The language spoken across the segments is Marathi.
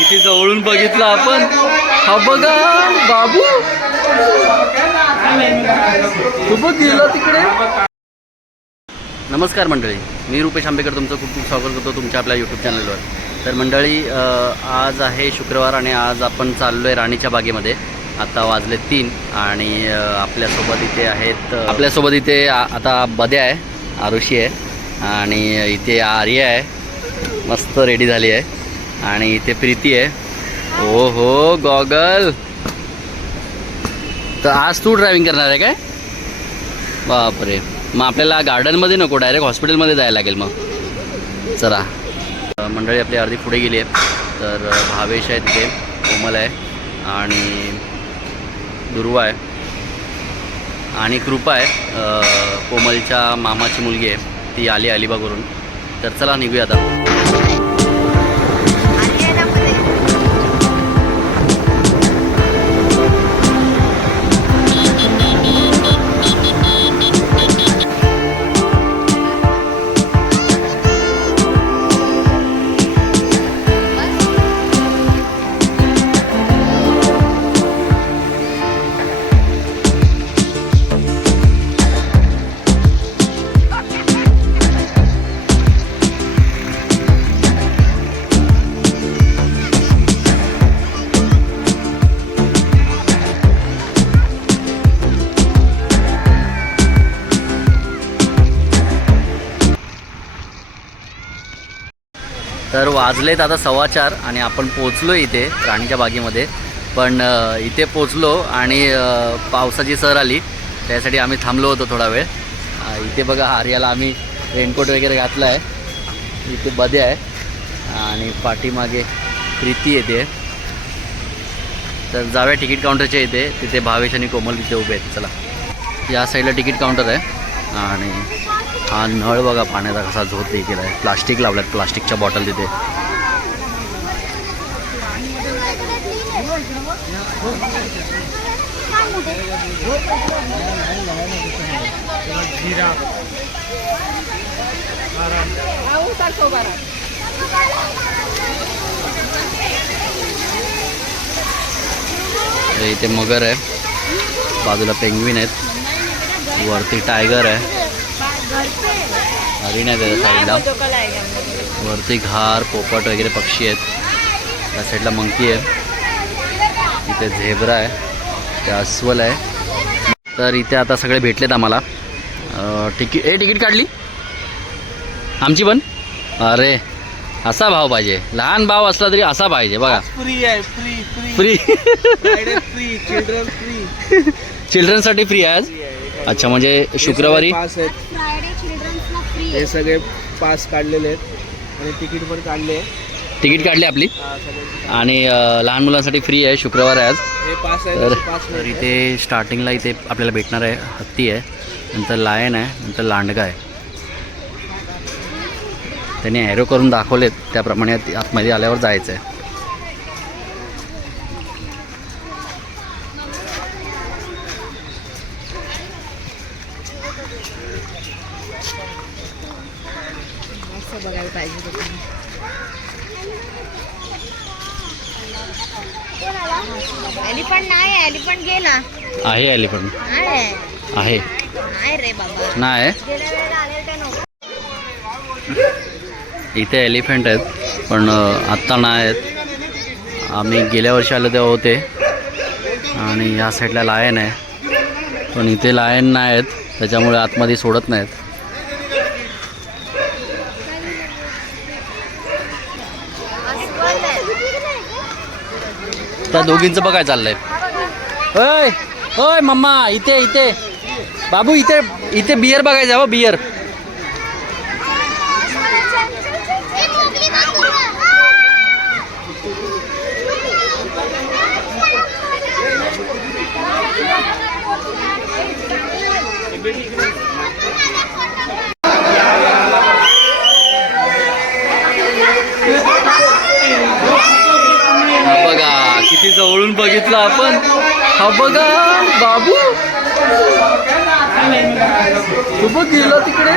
किती जवळून बघितलं आपण. हा बघा बाबू. तू बघ गेला तिकडे. नमस्कार मंडळी. मी रुपेश आंबेकर तुमचं खूप खूप स्वागत करतो तुमच्या आपल्या यूट्यूब चॅनलवर तर मंडळी आज आहे शुक्रवार आणि आज आपण चाललो आहे राणीच्या बागेमध्ये. आता वाजले तीन आणि आपल्यासोबत इथे आहेत आपल्यासोबत इथे आ- आता बद्या आहे आरुषी आहे आणि इथे आर्या आहे. मस्त रेडी झाली आहे. आणि इथे प्रीती आहे. ओ हो गॉगल. तर आज तू ड्रायव्हिंग करणार आहे काय? बापरे. मग आपल्याला गार्डनमध्ये नको डायरेक्ट हॉस्पिटलमध्ये जायला लागेल मग. चला. मंडळी आपली अर्धी पुढे गेली आहे. तर भावेश आहे तिथे. कोमल आहे. आणि दुर्वा आहे. आणि कृपा आहे. कोमलच्या मामाची मुलगी आहे. ती आली अलिबागवरून. तर चला निघूया आता. वाजलेत आता सव्वा चार आणि आपण पोचलो इथे राणीच्या बागेमध्ये. पण इथे पोचलो आणि पावसाची सर आली. त्यासाठी आम्ही थांबलो होतो थोडा वेळ. इथे बघा आर्याला आम्ही रेनकोट वगैरे घातला आहे इथे बदे आहे. आणि पाठीमागे प्रीती येते. तर जाव्या तिकीट काउंटरच्या इथे. तिथे भावेश आणि कोमल तिथे उभे आहेत. चला. या साईडला तिकीट काउंटर आहे. आणि हा नळ बघा पाण्याचा कसा झोत देखील आहे. प्लास्टिक लावल्यात प्लास्टिकच्या बॉटल तिथे. इथे मगर आहे. बाजूला पेंग्विन आहेत. वरती टायगर आहे. हरिण आहे त्याच्या साईडला वरती घार पोपट वगैरे पक्षी आहेत. त्या साईडला मंकी आहे. इथे झेब्रा आहे. ते अस्वल आहे. तर इथे आता सगळे भेटलेत आम्हाला. तिकीट ए तिकीट काढली? आमची पण? अरे असा भाव पाहिजे. लहान भाव असला तरी असा पाहिजे बघा. फ्री आहे free free free free children free चिल्ड्रनसाठी free आहे आज. अच्छा म्हणजे शुक्रवारी? पास आहेत. फ्रायडे चिल्ड्रन्सला फ्री हे सगळे पास काढलेले आहेत. आणि तिकीट पण काढले आहे. तिकीट काढली आपली? हा, सगळे. आणि अ, लहान मुलांसाठी फ्री आहे शुक्रवार आहे आज. हे पास तर पास तर इथे स्टार्टिंगला इथे आपल्याला भेटणार आहे हत्ती आहे नंतर लायन आहे नंतर लांडगा आहे. त्यांनी ॲरो करून दाखवलेत त्याप्रमाणे आत- आतमध्ये आल्यावर जायचं आहे असं बघायला पाहिजे होतं. एलिफंट नाही एलिफंट गेला आहे एलिफंट आहे. आहे. नाही. इथे एलिफंट आहेत पण आत्ता नाही आहेत. आम्ही गेल्या वर्षी आलो तेव्हा होते. आणि ह्या साईडला लायन आहे. पण इथे लायन नाही आहेत त्याच्यामुळे आतमध्ये सोडत नाहीत. त्या दोघींचं बघाय चाललंय. ओय मम्मा इथे इथे. बाबू इथे इथे बियर बघायचं हो बियर. बघा किती जवळून बघितलं आपण. हा बघा बाबू. तू बघ गेला तिकडे.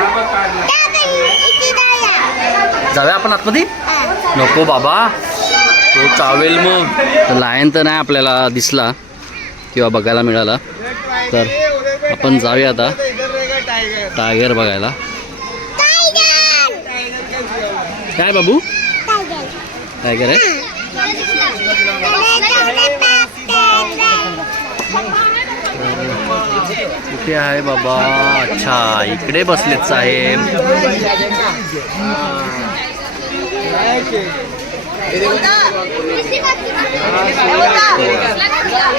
जाऊया आपण आतमध्ये? नको बाबा. तो चावेल मग. तर लायन तर नाही आपल्याला दिसला किंवा बघायला मिळाला. तर आपण जाऊया आता. टायगर बघायला. काय बाबू? टायगर आहे? कुठे आहे बाबा. अच्छा इकडे बसलेत साहेब.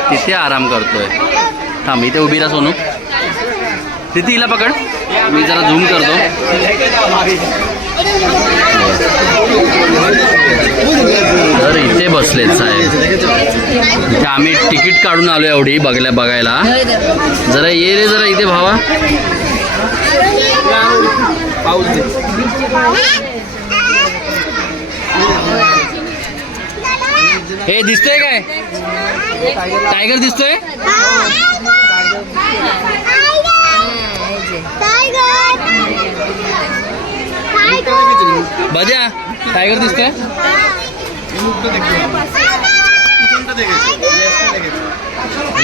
तिथे आराम करतोय. थांब इथे उभी राहा सोनू. तिथे हिला पकड. मी जरा झूम करतो. तर इथे बसलेत साहेब. इथे आम्ही तिकीट काढून आलो एवढी बघल्या बघायला. जरा ये रे जरा इथे भावा. हे दिसतोय काय? टायगर दिसतोय? बजा. टायगर दिसतोय?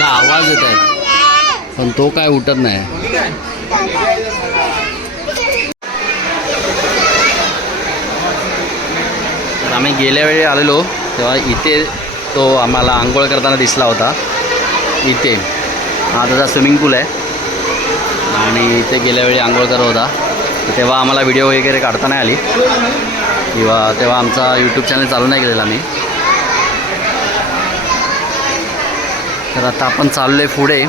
आवाज येत आहे पण तो काय उठत नाही. तर आम्ही गेल्या वेळी आलेलो तेव्हा इथे तो आम्हाला आंघोळ करताना दिसला होता. इथे. हा त्याचा स्विमिंग पूल आहे. आणि इथे गेल्या वेळी आंघोळ करत होता. तेव्हा आम्हाला व्हिडिओ वगैरे काढता नाही आली. किंवा तेव्हा आमचा यूट्यूब चॅनल चालू नाही केलेला मी तर आता आपण चाललो आहे पुढे.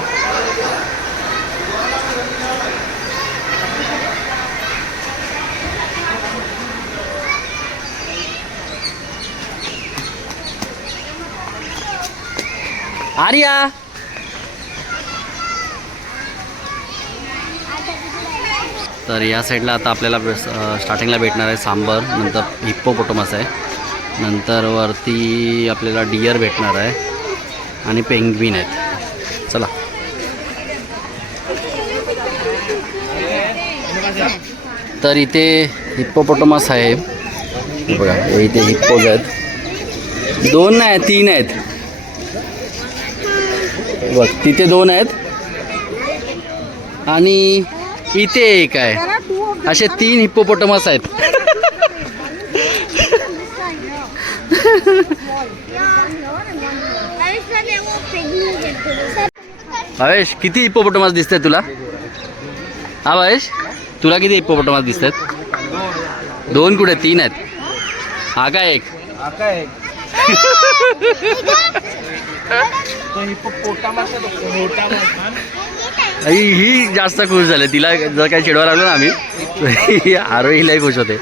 आर्या! तर या साईडला आता आपल्याला स्टार्टिंगला भेटणार आहे सांबर नंतर हिप्पोपोटोमस आहे. नंतर वरती आपल्याला डियर भेटणार आहे आणि पेंग्विन आहेत. चला. तर इथे हिप्पोपोटोमस आहे. बघा इथे हिप्पोज आहेत. दोन नाही तीन आहेत. बघ तिथे दोन आहेत. आणि इथे एक आहे असे तीन हिप्पोपोटमस आहेत. भावेश किती हिप्पोपोटमस दिसत तुला? हा भावेश तुला किती हिप्पोपोटमस दिसत आहेत दोन कुठे? तीन आहेत. हा काय एक? हिप्पोपोटामस. ही ही जास्त खुश झाली. तिला जर काही चिडवा लागलो ना आम्ही आरोहीलाही खुश होते.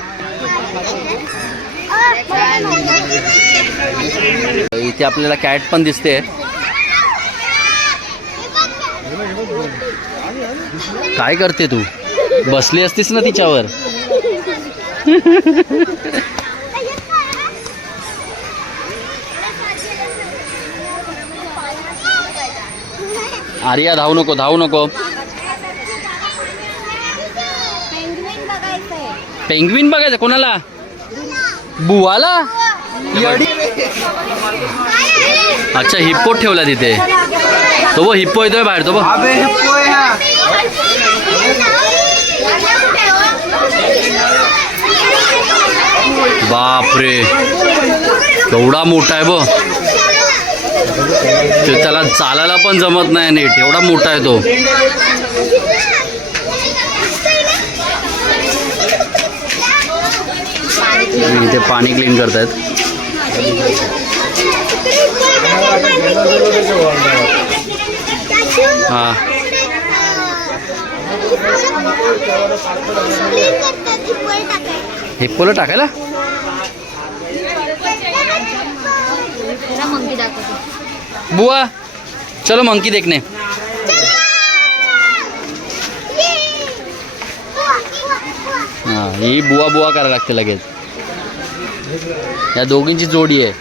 इथे आपल्याला कॅट पण दिसते. काय करते तू? बसली असतीस ना तिच्यावर? आर्या धावू नको धावू नको. पेंग्विन बघायचं? कोणाला? बुवाला? येडी. अच्छा हिप्पो ठेवला तिथे. तो बघ हिप्पो येतोय बाहेर तो हा बापरे. केवढा मोठा आहे बघ. ते त्याला चालायला पण जमत नाही नीट. एवढा मोठा आहे तो. इथे पाणी क्लीन करतायत. हा. हिप्पोला टाकायला? बुआ, चलो मंकी देखने। हा ही बुवा बुवा करायला लागते लगेच या दोघींची जोडी आहे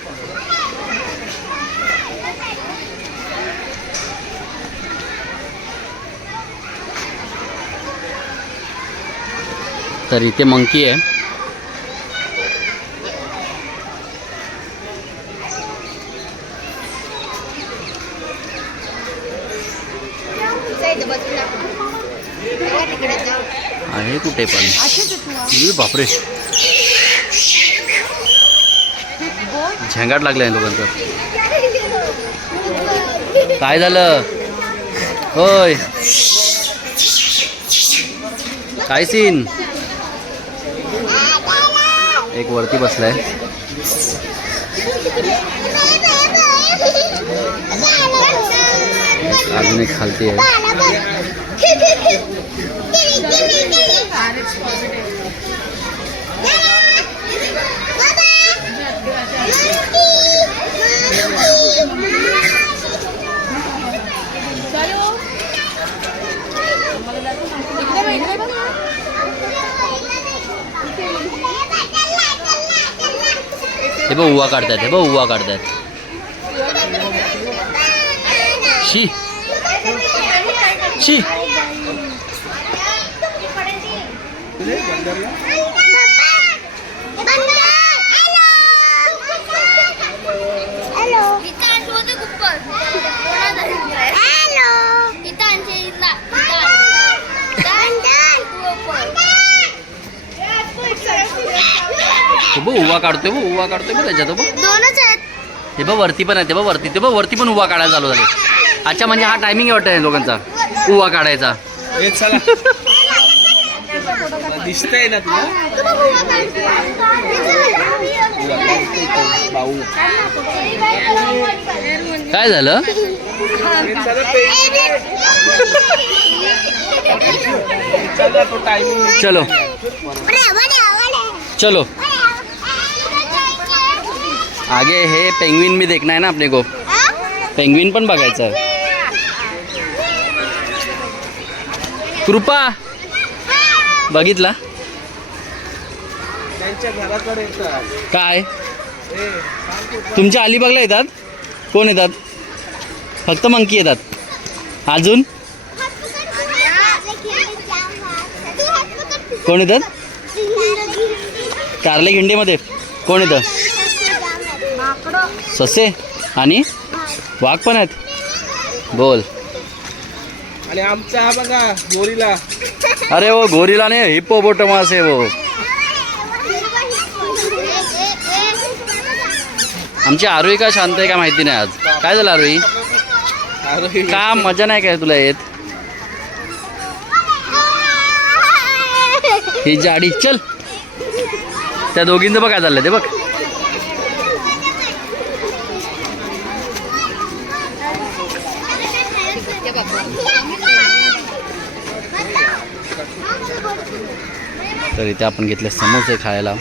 तर इथे मंकी आहे कुठे पण. बापरे. झेंगाट लागलाय लोकांचं. काय झालं? होय. काय सीन? एक वरती बसलाय. अजून एक खालती आहे. हे बघ उवा काढतायत हे बघ उवा काढतायत शी शी हे बघ उवा काढतोय बघ उवा काढतोय बघ त्याच्यात बघ. दोनच आहेत. हे बघ वरती पण आहे ते बघ वरती ते बघ वरती पण उवा काढायला चालू झाले. अच्छा म्हणजे हा टायमिंग वाटत लोकांचा उवा काढायचा. हे चला. दिसतंय ना तुला? भाऊ काय झालं? हे चला पे- चला तो टायमिंग चलो. चलो. आगे हे पेंग्विन मी देखना है ना अपने को. पेंग्विन पण बघायचं. आहे. कृपा. बघितला? काय. तुमच्या अलिबागला येतात? कोण येतात? फक्त मंकी येतात. अजून? कोण येतात? कारले खिंडीमध्ये कोण येतं? ससे आणि वाघ पण आहेत. बोल. आणि आमचा हा बघा गोरीला. अरे वो गोरिला नाही हिप्पोपोटमास आहे वो आमची आरोही का शांत आहे का माहिती नाही आज? काय झालं आरोही? का मजा नाही काय तुला येत? ही जाडी चल. त्या दोघींचं बघ काय चाललंय ते बघ. तर इथे आपण घेतले समोसे खायला.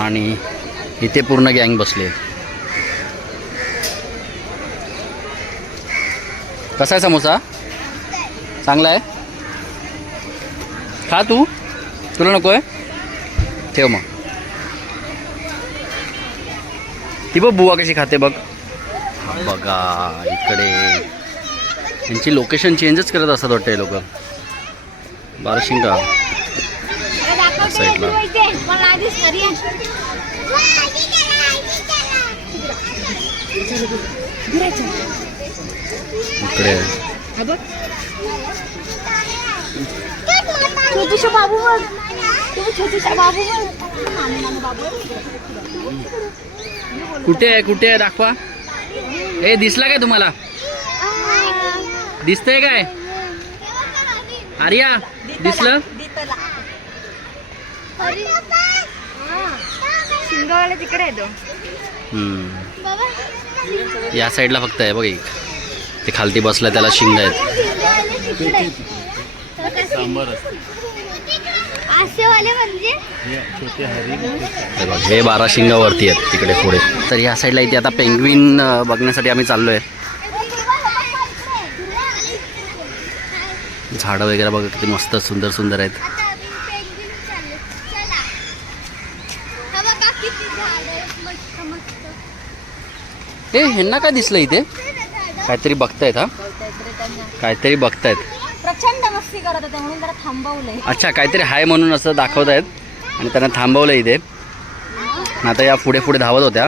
आणि इथे पूर्ण गँग बसले कसा आहे समोसा? चांगला आहे? खा तू. तुला नको आहे ठेव मग. ती बघ बुवा कशी खाते बघ. बघा इकडे. यांची लोकेशन चेंजच करत असतात वाटतं हे लोक. बारशिंगा. साईडला. इकडे. छोटूशा बाबू बघ. तुम्ही छोटूशा बाबू बघ. कुठे आहे कुठे आहे? दाखवा. ए दिसला काय तुम्हाला? दिसतंय काय? आर्या दिसलं? शिंगवाला तिकडे. या साईडला फक्त आहे बघ एक. ते खालती बसलं त्याला शिंग आहेत. म्हणजे? हे हे बारा शिंगावरती आहेत तिकडे पुढे. तर या साईडला इथे आता पेंग्विन बघण्यासाठी आम्ही चाललोय. झाडं वगैरे बघा किती मस्त सुंदर सुंदर आहेत. ए ह्यांना काय दिसलं इथे? काहीतरी बघतायत हा? काहीतरी बघतायत. प्रचंड मस्ती करत होते म्हणून जरा थांबवलंय. अच्छा काहीतरी हाय म्हणून असं दाखवत आहेत आणि त्यांना थांबवलं इथे. आता या पुढे पुढे धावत होत्या.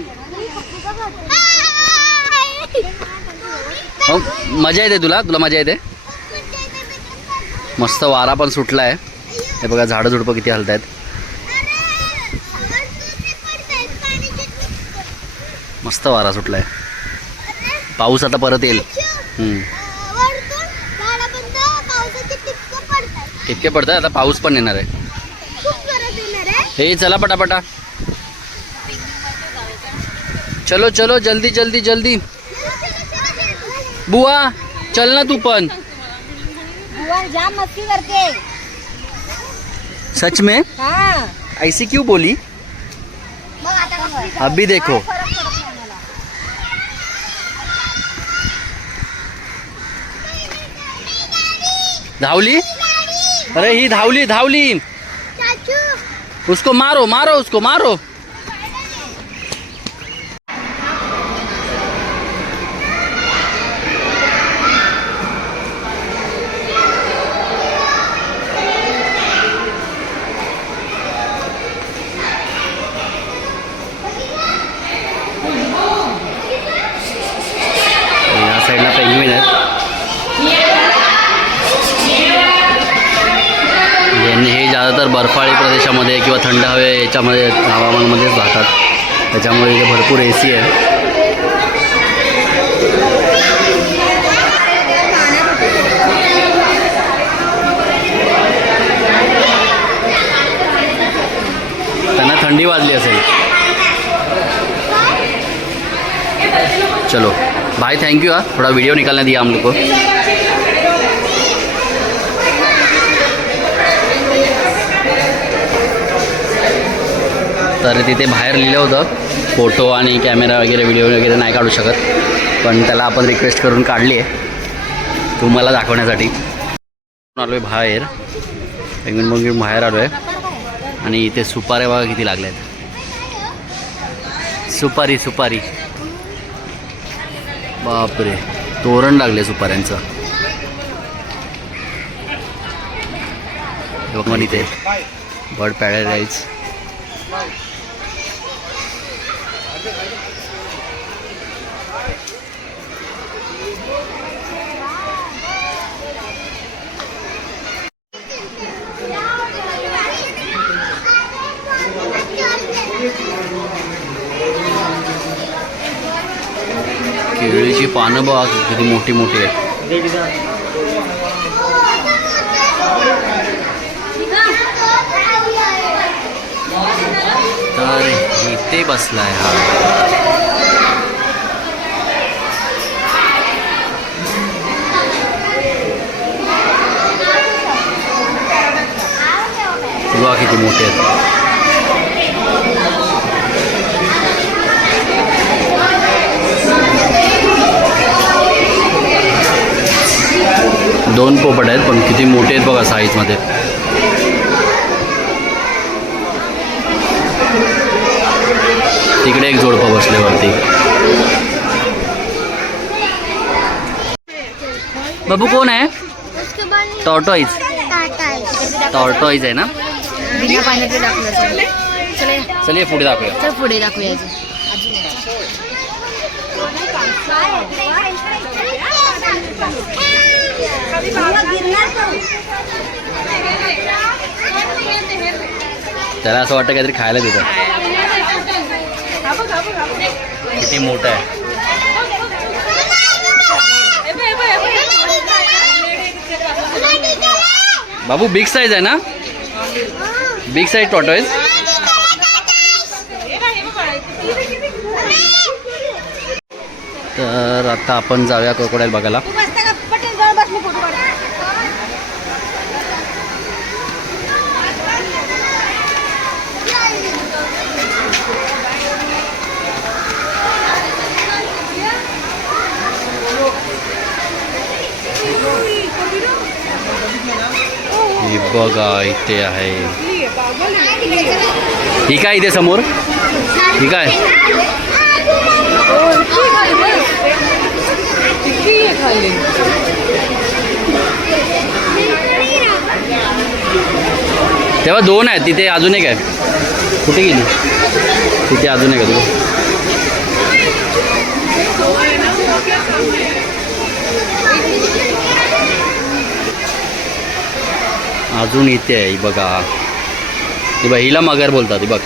हो मजा येते तुला? तुला मजा येते? मस्त वारा पण सुटला आहे हे बघा झाडं झुडपं किती हलत आहेत मस्त वारा सुटला आहे पाऊस आता परत येईल. हम्म. इतके पडतात आता पाऊस पण येणार आहे. हे चला पटापटा. चलो चलो जल्दी जल्दी जल्दी. बुवा चल ना तू पण. जाम मस्ती करते सच में? हाँ। ऐसी क्यों बोली? अब? अभी देखो. धावली? अरे ही धावली धावली. उसको मारो मारो उसको मारो. हवे याच्यामध्ये हवामानामध्येच राहतात त्याच्यामुळे इथे भरपूर ए सी त्यांना थंडी वाजली असेल. चलो. भाई थैंक यू हाँ. थोड़ा वीडियो निकालने दिया हम लोग को तर तिथे बाहेर लिहिलं होतं फोटो आणि कॅमेरा वगैरे व्हिडिओ वगैरे नाही काढू शकत. पण त्याला आपण रिक्वेस्ट करून काढली आहे. तुम्हाला दाखवण्यासाठी. आलो आहे बाहेर पेंगुइन बाहेर आलो आहे आणि इथे सुपाऱ्या बघा किती लागल्या आहेत सुपारी सुपारी. बापरे. तोरण लागले सुपाऱ्यांचं. बघ मग इथे. Bird paradise. केळीची बघा किती मोठी मोठी आहेत. तर इथे बसलाय हा. किती मोठे आहेत. दोन पोपट आहेत पण किती मोठे आहेत बघा साईजमध्ये तिकडे एक जोडपं बसले वरती. बाबू कोण आहे? उसके बाद टॉर्टॉईज है टॉर्टॉईज आहे ना? चलिए पुढे दाखवूया. पुढे दाखवूया अजून त्याला असं वाटतं काहीतरी खायला देतं. किती मोठं आहे. बाबू बिग साईज आहे ना? बिग साईज टॉटॉईज तर आता आपण जाऊया कोकोडाईल बघायला. बघा, इथे आहे. ही समोर? ही दोन आहेत तिथे अजून एक आहे कुठे गेली? तिथे अजून एक आहे अजून इथे आहे बघा. ही बघ हिला मगर बोलतात बघ.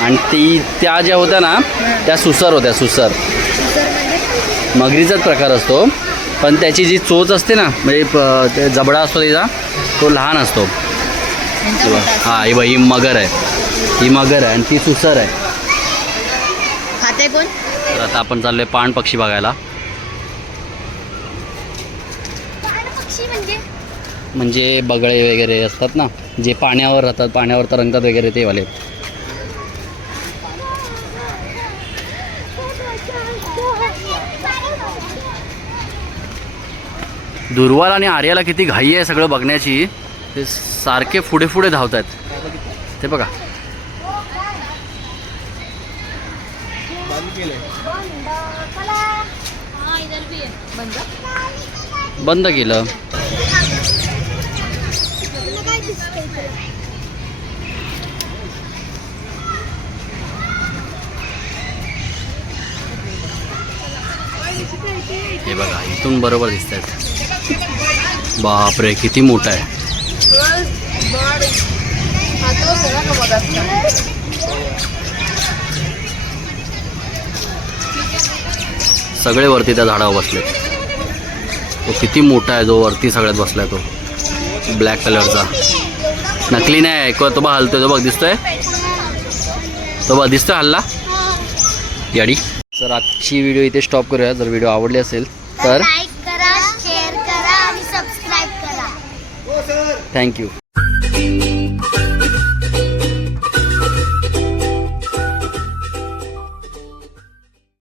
आणि ती त्या ज्या होत्या ना त्या सुसर होत्या सुसर. मगरीचाच प्रकार असतो. पण त्याची जी चोच असते ना म्हणजे ते जबडा असतो तिचा तो लहान असतो. ही. हा ही बघ ही मगर आहे. ही मगर आहे आणि ती सुसर आहे. आता आपण चाललोय पाण पक्षी बघायला पक्षी म्हणजे म्हणजे बगळे वगैरे असतात ना जे पाण्यावर राहतात पाण्यावर तरंगतात वगैरे ते वाले. दुर्वाल आणि आर्याला किती घाई आहे सगळं बघण्याची. ते सारखे पुढे पुढे धावत आहेत ते बघा. बंद केलं. हे बघा इथून बरोबर दिसत आहेत बापरे किती मोठा आहे. सगळे वरती त्या झाडावर बसले तो किती मोठा आहे जो वरती सगळ्यात बसलाय तो. ब्लॅक कलरचा नकली नाही आहे तो बा हलतोय तो बघ दिसतोय? तो बघ दिसतोय हल्ला? याडी. तर आजची व्हिडिओ इथे स्टॉप करूया. जर व्हिडिओ आवडली असेल तर लाईक करा शेअर करा आणि सबस्क्राईब करा. थँक्यू